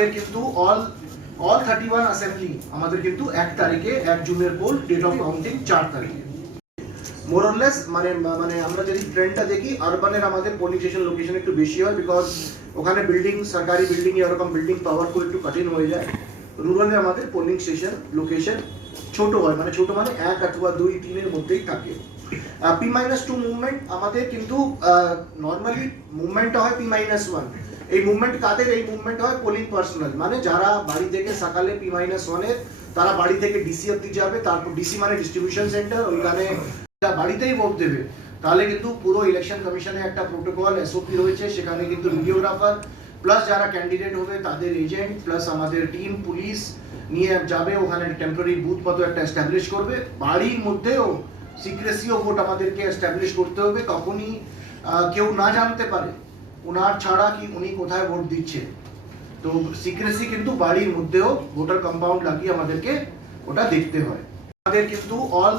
আমাদের কিন্তু all 31 assembly আমাদের কিন্তু 1 তারিখে 1 জুনের পোল, ডেট অফ কাউন্টিং 4 তারিখে। মোরলেস মানে আমরা যদি ট্রেন্ডটা দেখি, আরবানের আমাদের পোলিং স্টেশন লোকেশন একটু বেশি হয়, বিকজ ওখানে বিল্ডিং, সরকারি বিল্ডিং এরকম বিল্ডিং পাওয়ার খুব একটু কঠিন হয়ে যায়। রুরালে আমাদের পোলিং স্টেশন লোকেশন ছোট হয়, মানে ছোট মানে 1 অথবা 2 3 এর মধ্যেই থাকে। P-2 মুভমেন্ট আমাদের কিন্তু নর্মালি মুভমেন্টটা হয় P-1। এই মুভমেন্ট কাদের? এই মুভমেন্ট হয় পোলিং পার্সোনাল, মানে যারা বাড়ি থেকে সকালে P-1 এর তারা বাড়ি থেকে ডিসি অবধি যাবে, তারপর ডিসি মানে ডিস্ট্রিবিউশন সেন্টার, ওইখানে বাড়িতেই ভোট দেবে। তাহলে কিন্তু পুরো ইলেকশন কমিশনে একটা প্রোটোকল এসওপি রয়েছে, সেখানে কিন্তু ভিডিওগ্রাফার প্লাস যারা ক্যান্ডিডেট হবে তাদের এজেন্ট প্লাস আমাদের টিম পুলিশ নিয়ে যাবে, ওখানে টেম্পোরারি বুথ মতো একটা এস্টাবলিশ করবে। বাড়ির মধ্যেও সিক্রেসিও ভোট আমাদেরকে এস্টাবলিশ করতে হবে, কখনই কেউ না জানতে পারে ওনার ছাড়া কি উনি কোথায় ভোট দিচ্ছে। তো সিক্রেসি কিন্তু বাড়ির মধ্যেও ভোটার কম্পাউন্ড লাগিয়ে আমাদেরকে ওটা দেখতে হয়। আমাদের কিন্তু অল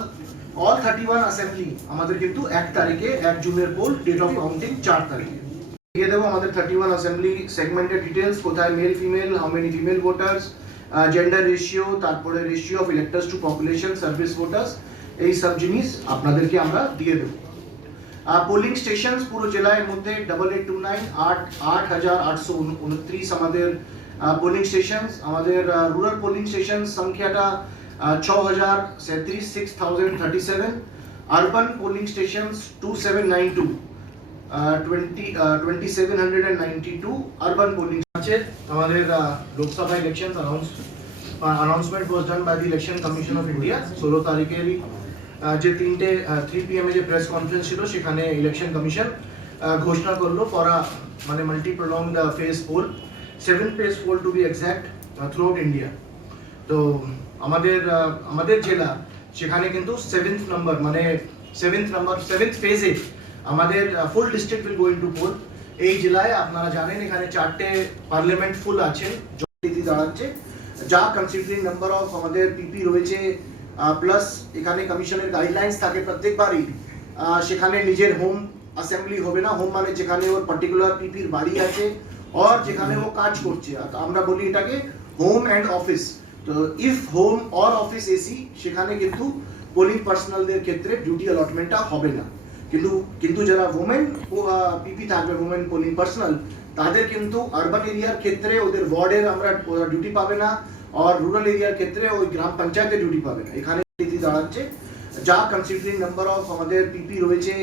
31 অ্যাসেম্বলি আমাদের কিন্তু 1 তারিখে 1 জুনের পোল, ডেট অফ কাউন্টিং 4 তারিখে। দিয়ে দেবো আমাদের 31 অ্যাসেম্বলি সেগমেন্টের ডিটেলস, কোথায় male female, how many female voters, gender ratio, তারপরে ratio of electors to population, service voters, এই সব জিনিস আপনাদেরকে আমরা দিয়ে দেবো। পোলিং স্টেশন পুরো জেলার মধ্যে 8829 8829 আমাদের পোলিং স্টেশন। আমাদের রুরাল পোলিং স্টেশন সংখ্যাটা 6037, urban polling station 2792, 2792 urban polling আছে। আমাদের Lok Sabha election announcement was done by the Election Commission of India 16 তারিখেরই যে 3 PM এ যে প্রেস কনফারেন্স ছিল, সেখানে ইলেকশন কমিশন ঘোষণা করলো ফর মানে multi prolonged phase poll, 7 phase poll to be exact, throughout India. তো আমাদের জেলা সেখানে কিন্তু 7th নাম্বার মানে 7th ফেজে আমাদের full district will go into poll. এই জেলায় আপনারা জানেন এখানে 4টে পার্লামেন্ট ফুল আছে দাঁড়াচ্ছে, যা কনসিডারিং নাম্বার অফ আমাদের পিপি রয়েছে, প্লাস এখানে কমিশনের গাইডলাইন্স থাকে প্রত্যেকবারই সেখানে নিজের হোম অ্যাসেম্বলি হবে না, হোম মানে যেখানে ওর পার্টিকুলার পিপির বাড়ি আছে আর যেখানে ও কাজ করছে, আমরা বলি এটাকে হোম অ্যান্ড অফিস। তো if home or office AC, সেখানে কিন্তু পোলিং পার্সোনালদের ক্ষেত্রে ডিউটি অ্যালটমেন্টটা হবে না। কিন্তু যারা ওমেন পিপি থাকবে, ওমেন পোলিং পার্সোনাল, তাদের কিন্তু আরবান এরিয়ার ক্ষেত্রে ওদের ওয়ার্ডের আমরা ডিউটি পাবে না, আর রুরাল এরিয়ার ক্ষেত্রে ওই গ্রাম পঞ্চায়েতে ডিউটি পাবে না। এখানে দাঁড়াচ্ছে, যা কনসিডারিং নাম্বার অফ আমাদের পিপি রয়েছে,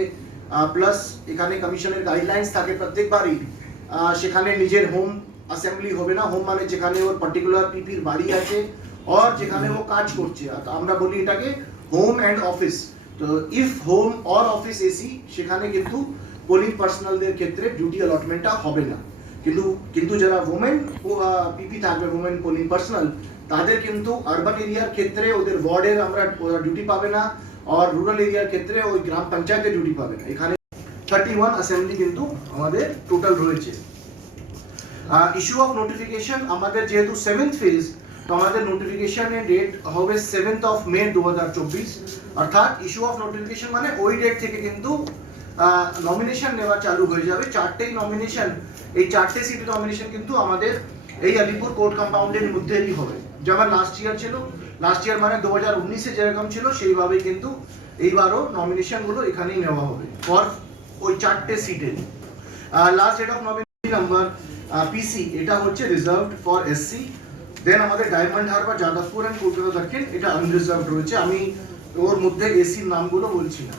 প্লাস এখানে কমিশনের গাইডলাইন্স থাকে প্রত্যেকবারই সেখানে নিজের হোম অ্যাসেম্বলি হবে না, হোম মানে যেখানে ওর পার্টিকুলার পিপির বাড়ি আছে আর যেখানে ও কাজ করছে, আমরা বলি এটাকে হোম অ্যান্ড অফিস। তো if home or office AC, সেখানে কিন্তু পোলিং পার্সোনালদের ক্ষেত্রে ডিউটি অ্যালটমেন্টটা হবে না। কিন্তু যারা ওমেন পিপি থাকবে, ওমেন পোলিং পার্সোনাল, তাদের কিন্তু আরবান এরিয়ার ক্ষেত্রে ওদের ওয়ার্ডের আমরা ডিউটি পাবে না, আর রুরাল এরিয়ার ক্ষেত্রে ওই গ্রাম পঞ্চায়েতে ডিউটি পাবে না। এখানে 31 অ্যাসেম্বলি কিন্তু আমাদের টোটাল রয়েছে। ইস্যু অফ নোটিফিকেশন আমাদের যেহেতু 7th ফেজ, তো আমাদের নোটিফিকেশনের ডেট হবে 7th অফ মে 2024, অর্থাৎ ইস্যু অফ নোটিফিকেশন মানে ওই ডেট থেকে কিন্তু নমিনেশন নেওয়া চালু হয়ে যাবে। 4টেই নমিনেশন, এই 4টে সিটি নমিনেশন কিন্তু আমাদের এই আলিপুর কোর্ট কম্পাউন্ডের মধ্যেই হবে, যেমন লাস্ট ইয়ার ছিল। লাস্ট ইয়ার মানে 2019-এ যেরকম ছিল সেইভাবেই কিন্তু এইবারও নমিনেশনগুলো এখানেই নেওয়া হবে ফর ওই 4টে সিটে। Last date of nomination number PC, এটা হচ্ছে রিজার্ভড ফর এসসি। দেন আমাদের ডায়মন্ড হারবার, যাদবপুর এন্ড কলকাতা দক্ষিণ, এটা আনরিজার্ভড রয়েছে। আমি ওর মধ্যে এসির নামগুলো বলছি না।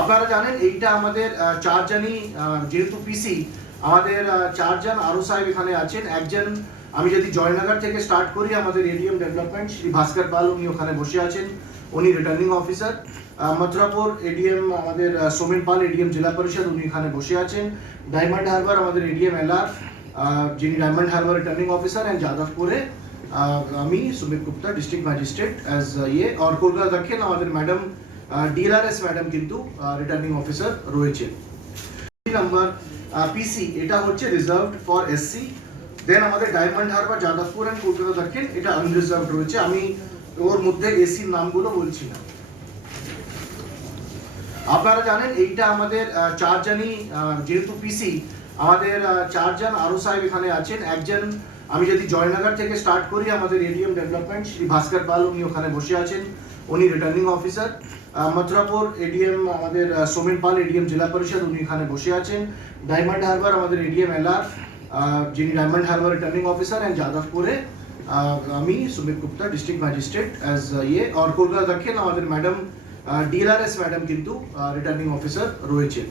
আপনারা জানেন এইটা আমাদের 4 জনই, যেহেতু পিসি আমাদের 4 জন আরো সাহেব এখানে আছেন। একজন, আমি যদি জয়নগর থেকে স্টার্ট করি, আমাদের এডিএম ডেভেলপমেন্ট শ্রী ভাস্কর পাল, উনি ওখানে বসে আছেন, উনি রিটার্নিং অফিসার। মথুরাপুর এডিএম আমাদের সোমেন পাল, এডিএম জেলা পরিষদ, উনি এখানে বসে আছেন। ডায়মন্ড হারবার আমাদের এডিএম এলআর, যিনি Diamond Harbour returning officer, and যাদবপুরে আমি Sumit Gupta, district magistrate as ইয়ে। আর কলকাতা দক্ষিণ আমাদের ম্যাডাম ডিএলআরএস ম্যাডাম কিন্তু রিটার্নিং অফিসার রয়েছে। নাম্বার পিসি, এটা হচ্ছে রিজার্ভড ফর এসসি। দেন আমাদের ডায়মন্ড হারবার, যাদবপুর এন্ড কলকাতা দক্ষিণ, এটা আনরিজার্ভড রয়েছে। আমি ওর মধ্যে এসির নামগুলো বলছি না। আপনারা জানেন এইটা আমাদের 4 জনই, যেহেতু পিসি আমাদের চারজন আরও সাহেব এখানে আছেন। একজন, আমি যদি জয়নগর থেকে স্টার্ট করি, আমাদের এডিএম ডেভেলপমেন্ট শ্রী ভাস্কর পাল, উনি ওখানে বসে আছেন, উনি রিটার্নিং অফিসার। মথুরাপুর এডিএম আমাদের সোমেন পাল, এডিএম জেলা পরিষদ, উনি এখানে বসে আছেন। ডায়মন্ড হারবার আমাদের এডিএম এলআর, যিনি Diamond Harbour returning officer, and যাদবপুরে আমি Sumit Gupta, district magistrate as ইয়ে। আর কলকাতা দক্ষিণ আমাদের ম্যাডাম ডিএলআরএস ম্যাডাম কিন্তু রিটার্নিং অফিসার রয়েছে।